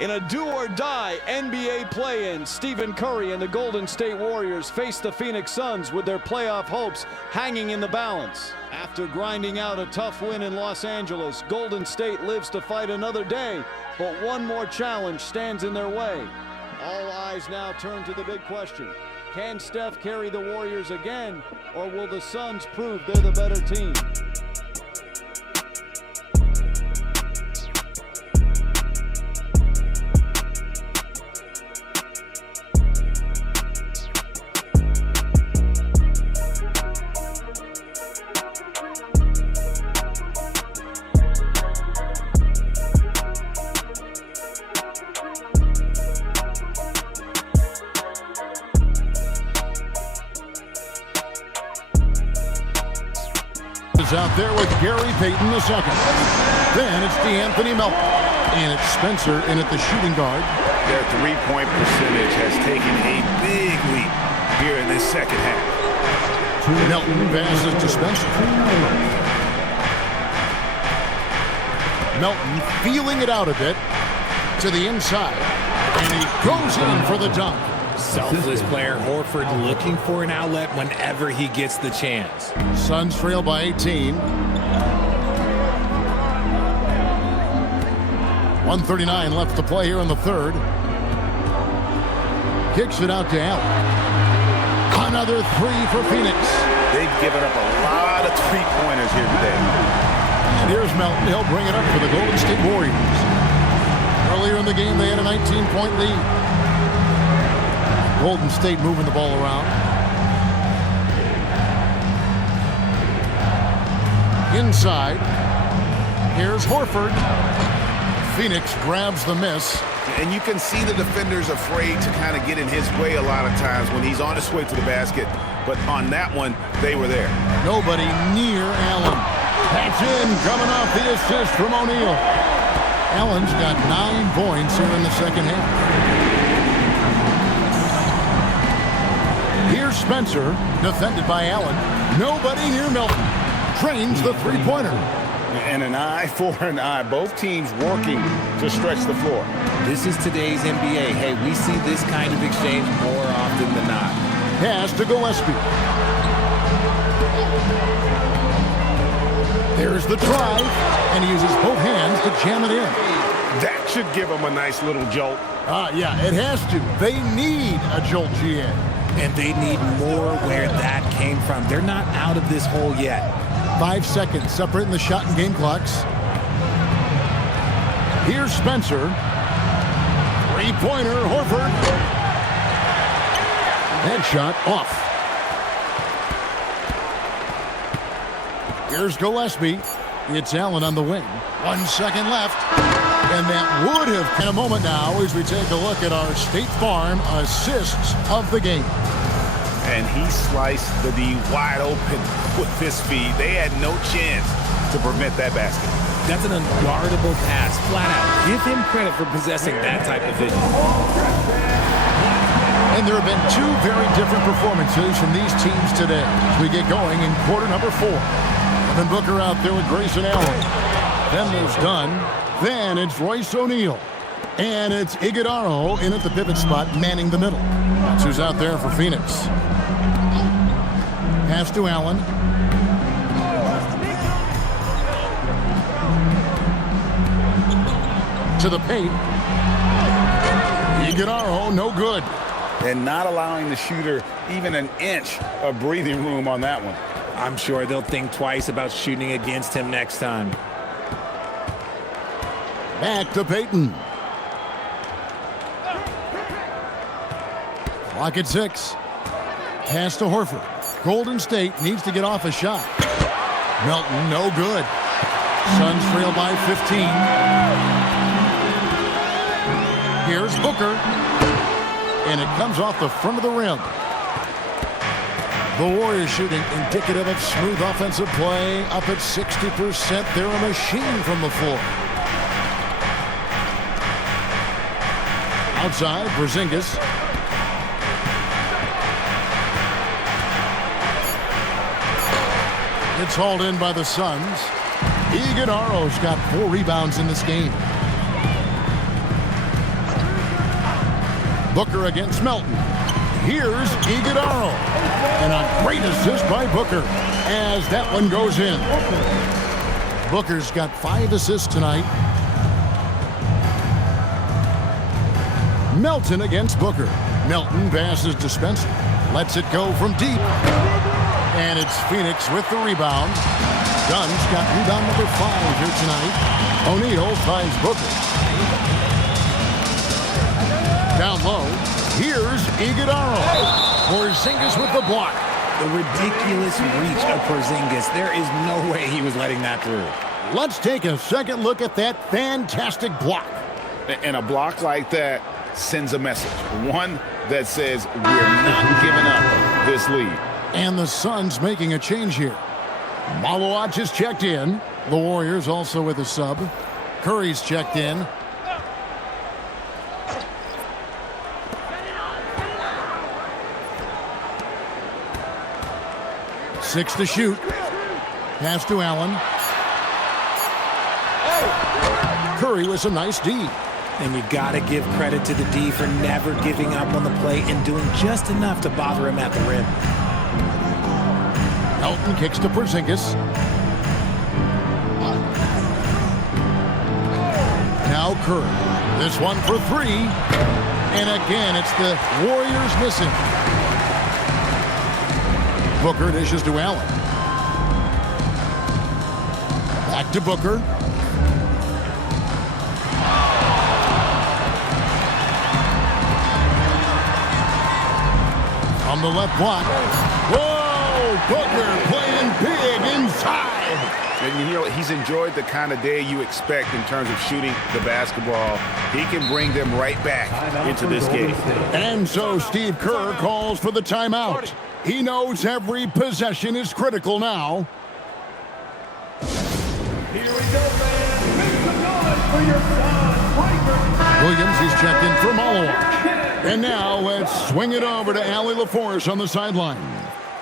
In a do-or-die NBA play-in, Stephen Curry and the Golden State Warriors face the Phoenix Suns with their playoff hopes hanging in the balance. After grinding out a tough win in Los Angeles, Golden State lives to fight another day, but one more challenge stands in their way. All eyes now turn to the big question. Can Steph carry the Warriors again, or will the Suns prove they're the better team? Out there with Gary Payton II. Then it's DeAnthony Melton. And it's Spencer in at the shooting guard. Their three-point percentage has taken a big leap here in this second half. Melton passes to Spencer. Melton feeling it out a bit to the inside. And he goes in for the dunk. Selfless player Horford looking for an outlet whenever he gets the chance. Suns trail by 18. 1:39 left to play here in the third. Kicks it out to Allen. Another three for Phoenix. They've given up a lot of three-pointers here today. And here's Melton. He'll bring it up for the Golden State Warriors. Earlier in the game, they had a 19-point lead. Golden State moving the ball around. Inside. Here's Horford. Phoenix grabs the miss. And you can see the defenders afraid to kind of get in his way a lot of times when he's on his way to the basket. But on that one, they were there. Nobody near Allen. That's in, coming off the assist from O'Neal. Allen's got 9 points here in the second half. Here's Spencer, defended by Allen. Nobody near Melton. Trains the three-pointer. And an eye for an eye. Both teams working to stretch the floor. This is today's NBA. Hey, we see this kind of exchange more often than not. Pass to Gillespie. There's the drive, and he uses both hands to jam it in. That should give him a nice little jolt. Yeah, it has to. They need a jolt, GA. And they need more where that came from. They're not out of this hole yet. 5 seconds separating the shot and game clocks. Here's Spencer. Three-pointer, Horford. That shot off. Here's Gillespie. It's Allen on the wing. 1 second left. And that would have been a moment now as we take a look at our State Farm assists of the game. And he sliced the D wide open with this feed. They had no chance to prevent that basket. That's an unguardable pass, flat out. Give him credit for possessing that type of vision. And there have been 2 very different performances from these teams today as we get going in quarter number 4. Devin Booker out there with Grayson Allen. Then there's Dunn. Then it's Royce O'Neal. And it's Iguodala in at the pivot spot, manning the middle. That's who's out there for Phoenix. Pass to Allen. To the paint. Iguodala, no good. And not allowing the shooter even an inch of breathing room on that one. I'm sure they'll think twice about shooting against him next time. Back to Payton. Clock at 6. Pass to Horford. Golden State needs to get off a shot. Melton, no good. Suns trail by 15. Here's Booker. And it comes off the front of the rim. The Warriors shooting indicative of smooth offensive play. Up at 60%. They're a machine from the floor. Outside, Porzingis. It's hauled in by the Suns. Iguodala's got 4 rebounds in this game. Booker against Melton. Here's Iguodala. And a great assist by Booker as that one goes in. Booker's got 5 assists tonight. Melton against Booker. Melton passes to Spencer. Lets it go from deep. And it's Phoenix with the rebound. Dunn's got rebound number 5 here tonight. O'Neal finds Booker. Down low, here's Iguodala. Porzingis with the block. The ridiculous reach of Porzingis. There is no way he was letting that through. Let's take a second look at that fantastic block. And a block like that sends a message. One that says we're not giving up this lead. And the Suns making a change here. Malawach is checked in. The Warriors also with a sub. Curry's checked in. Six to shoot. Pass to Allen. Curry with some nice D. And you got to give credit to the D for never giving up on the play and doing just enough to bother him at the rim. Melton kicks to Porzingis. Now Curry. This one for 3. And again, it's the Warriors missing. Booker dishes to Allen. Back to Booker. From the left block. Whoa! Booker playing big inside. And you know, he's enjoyed the kind of day you expect in terms of shooting the basketball. He can bring them right back into this game. And so Steve Kerr calls for the timeout. He knows every possession is critical now. Here we go, man. Make some noise for your son, Williams is checked in for Malawach. And now let's swing it over to Allie LaForce on the sideline.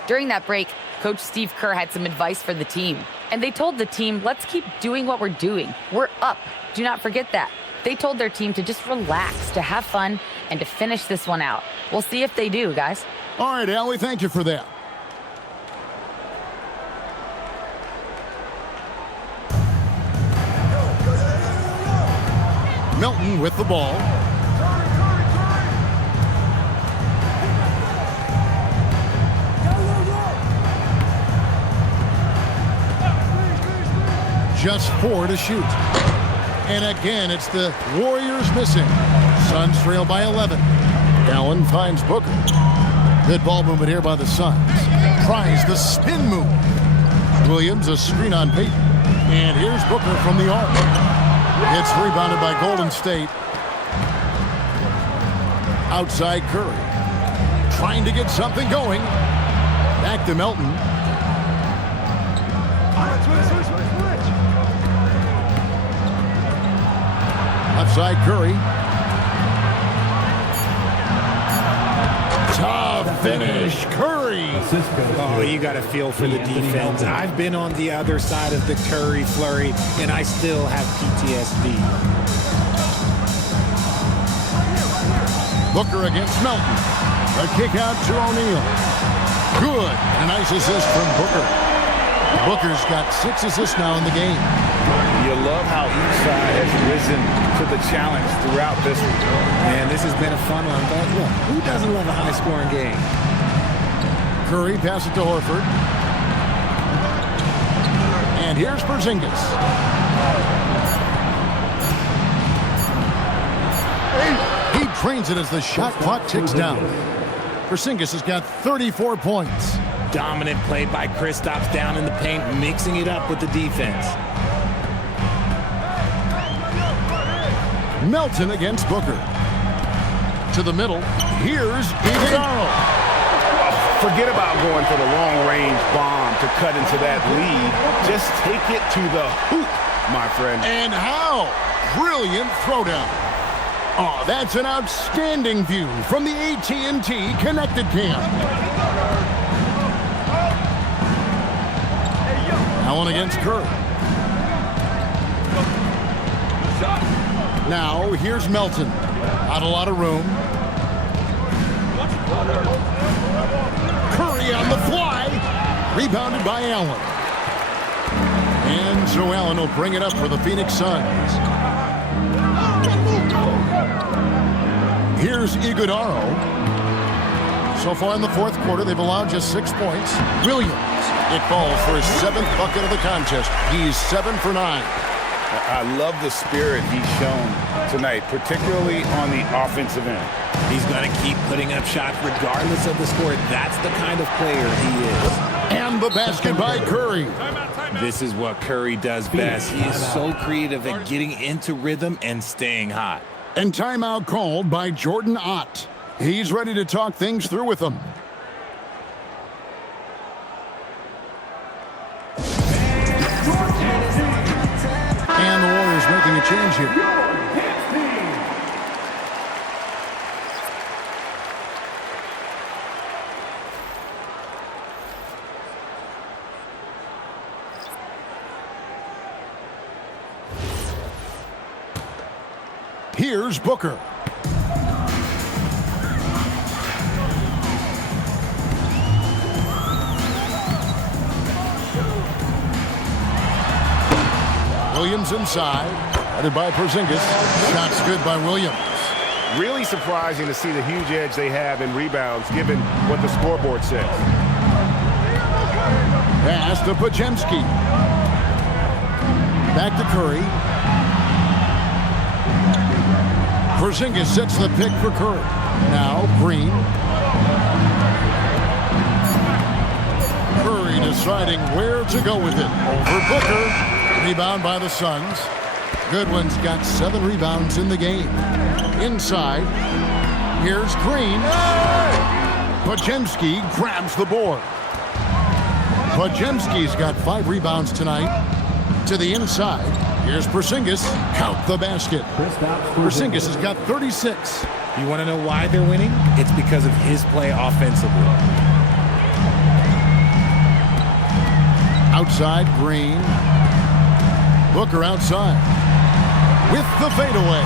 During that break, Coach Steve Kerr had some advice for the team. And they told the team, let's keep doing what we're doing. We're up. Do not forget that. They told their team to just relax, to have fun, and to finish this one out. We'll see if they do, guys. All right, Allie, thank you for that. Melton with the ball. Just 4 to shoot. And again, it's the Warriors missing. Suns trail by 11. Allen finds Booker. Good ball movement here by the Suns. Tries the spin move. Williams, a screen on Payton. And here's Booker from the arc. It's rebounded by Golden State. Outside Curry. Trying to get something going. Back to Melton. Left side Curry. Tough finish. Curry. Oh, you got to feel for the defense. I've been on the other side of the Curry flurry, and I still have PTSD. Booker against Melton. A kick out to O'Neal. Good. And a nice assist from Booker. Booker's got 6 assists now in the game. You love how each side has risen to the challenge throughout this one. Man, this has been a fun one. But look, who doesn't love a high-scoring game? Curry passes to Horford. And here's Porzingis. He trains it as the shot clock ticks down. Porzingis has got 34 points. Dominant play by Kristaps down in the paint, mixing it up with the defense. Melton against Booker. To the middle. Here's Iguodala. Forget about going for the long-range bomb to cut into that lead. Just take it to the hoop, my friend. And how? Brilliant throwdown. Oh, that's an outstanding view from the AT&T Connected Cam. Allen against Curry. Now, here's Melton. Not a lot of room. Curry on the fly. Rebounded by Allen. And so Allen will bring it up for the Phoenix Suns. Here's Iguodala. So far in the fourth quarter, they've allowed just 6 points. Williams, it falls for his 7th bucket of the contest. He's 7 for 9. I love the spirit he's shown tonight, particularly on the offensive end. He's going to keep putting up shots regardless of the score. That's the kind of player he is. And the basket by Curry. This is what Curry does best. He is so creative at getting into rhythm and staying hot. And timeout called by Jordan Ott. He's ready to talk things through with them. And the Warriors making a change here. Here's Booker. Williams inside, headed by Porzingis. Shots good by Williams. Really surprising to see the huge edge they have in rebounds, given what the scoreboard says. Pass to Podziemski. Back to Curry. Porzingis sets the pick for Curry. Now Green. Curry deciding where to go with it. Over Booker. Rebound by the Suns. Goodwin's got 7 rebounds in the game. Inside. Here's Green. Podziemski grabs the board. Podziemski's got 5 rebounds tonight. To the inside. Here's Porzingis. Count the basket. Porzingis has got 36. You want to know why they're winning? It's because of his play offensively. Outside, Green. Booker outside. With the fadeaway.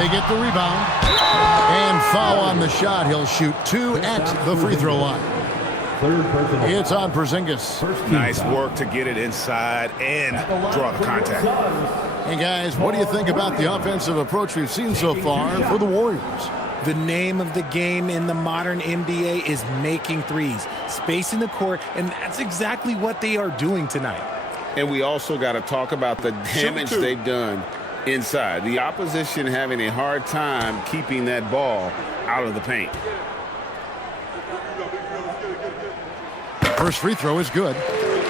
They get the rebound. And foul on the shot. He'll shoot 2 at the free throw line. It's on Porzingis. Nice work to get it inside and draw the contact. Hey, guys, what do you think about the offensive approach we've seen so far for the Warriors? The name of the game in the modern NBA is making threes, spacing the court, and that's exactly what they are doing tonight. And we also got to talk about the damage they've done inside. The opposition having a hard time keeping that ball out of the paint. First free throw is good.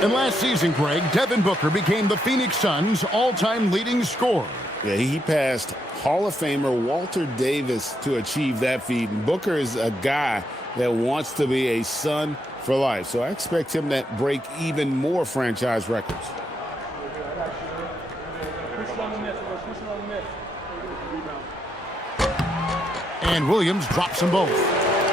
And last season, Greg, Devin Booker became the Phoenix Suns' all-time leading scorer. Yeah, he passed Hall of Famer Walter Davis to achieve that feat. And Booker is a guy that wants to be a Sun for life. So I expect him to break even more franchise records. And Williams drops them both.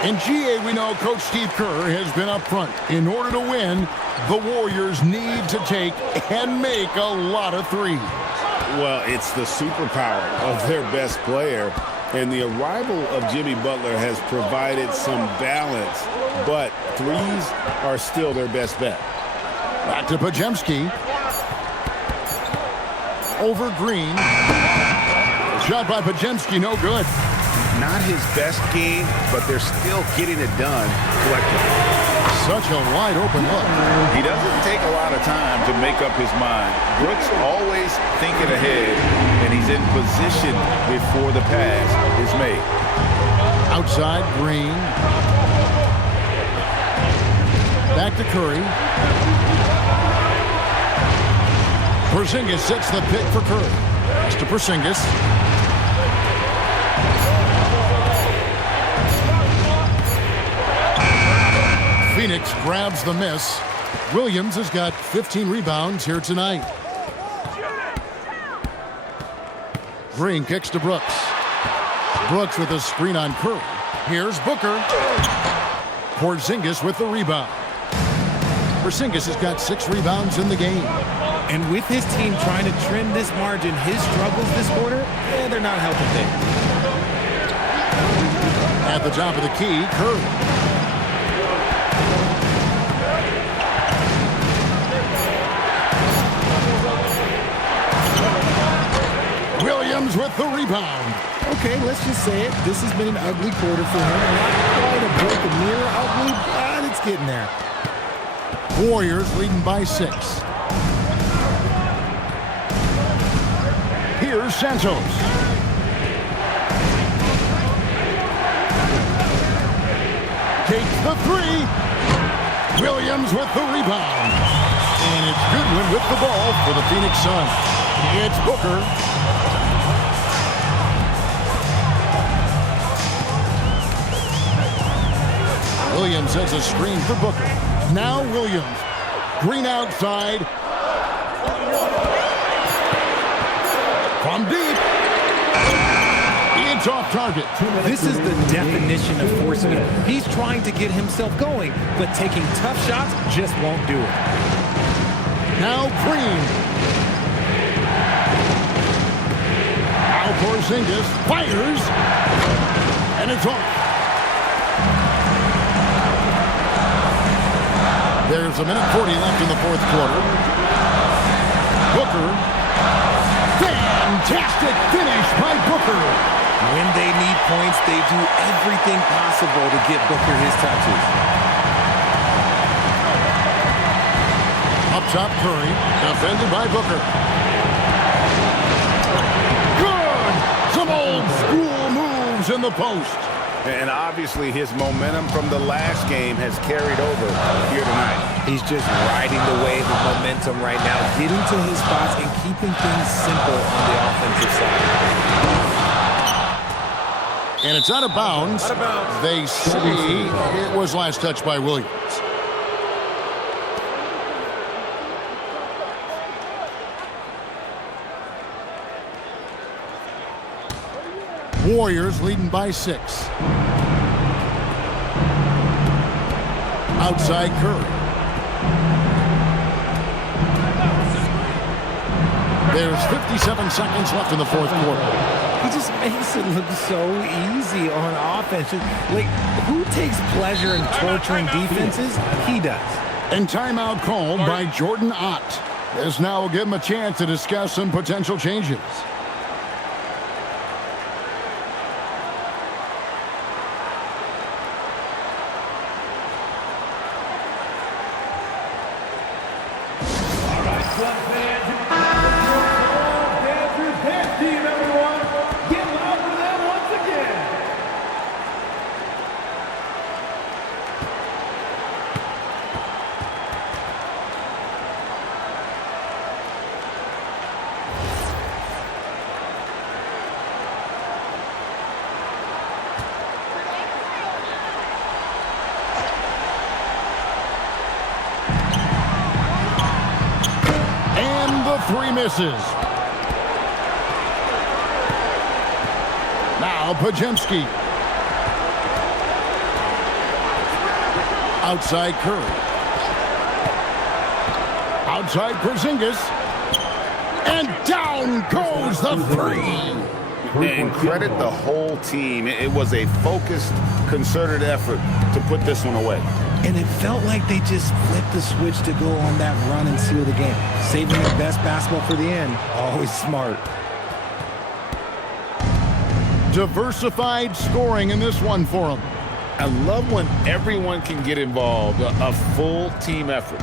In GA, we know Coach Steve Kerr has been up front. In order to win, the Warriors need to take and make a lot of threes. Well, it's the superpower of their best player. And the arrival of Jimmy Butler has provided some balance. But threes are still their best bet. Back to Podziemski. Over Green. Shot by Podziemski, no good. Not his best game, but they're still getting it done collectively. Such a wide open look. He doesn't take a lot of time to make up his mind. Brooks always thinking ahead, and he's in position before the pass is made. Outside, Green. Back to Curry. Porzingis sets the pick for Curry. Pass to Porzingis. Phoenix grabs the miss. Williams has got 15 rebounds here tonight. Green kicks to Brooks. Brooks with a screen on Curry. Here's Booker. Porzingis with the rebound. Porzingis has got 6 rebounds in the game. And with his team trying to trim this margin, his struggles this quarter, they're not helping things. At the top of the key, Curry. Williams with the rebound. Okay, let's just say it. This has been an ugly quarter for him. Not quite a break of mirror ugly, but it's getting there. Warriors leading by 6. Here's Santos. Takes the 3. Williams with the rebound. And it's Goodwin with the ball for the Phoenix Suns. It's Booker. Williams has a screen for Booker. Now Williams. Green outside. From deep. It's off target. This is the definition of forcing it. He's trying to get himself going, but taking tough shots just won't do it. Now Green. Now Porzingis fires. And it's off. There's a minute 40 left in the fourth quarter. Booker. Fantastic finish by Booker. When they need points, they do everything possible to get Booker his touches. Up top, Curry. Defended by Booker. Good! Some old school moves in the post. And obviously his momentum from the last game has carried over here tonight. He's just riding the wave of momentum right now, getting to his spots and keeping things simple on the offensive side. And it's out of bounds. They say it was last touched by Williams. Warriors leading by 6. Outside Curry. There's 57 seconds left in the fourth quarter. He just makes it look so easy on offense. Like, who takes pleasure in torturing defenses? He does. And timeout called by Jordan Ott. This now will give him a chance to discuss some potential changes. Three misses. Now Pajemski. Outside Curry. Outside Porzingis. And down goes the 3. And credit the whole team. It was a focused, concerted effort to put this one away. And it felt like they just flipped the switch to go on that run and seal the game. Saving their best basketball for the end. Always smart. Diversified scoring in this one for them. I love when everyone can get involved, a full team effort.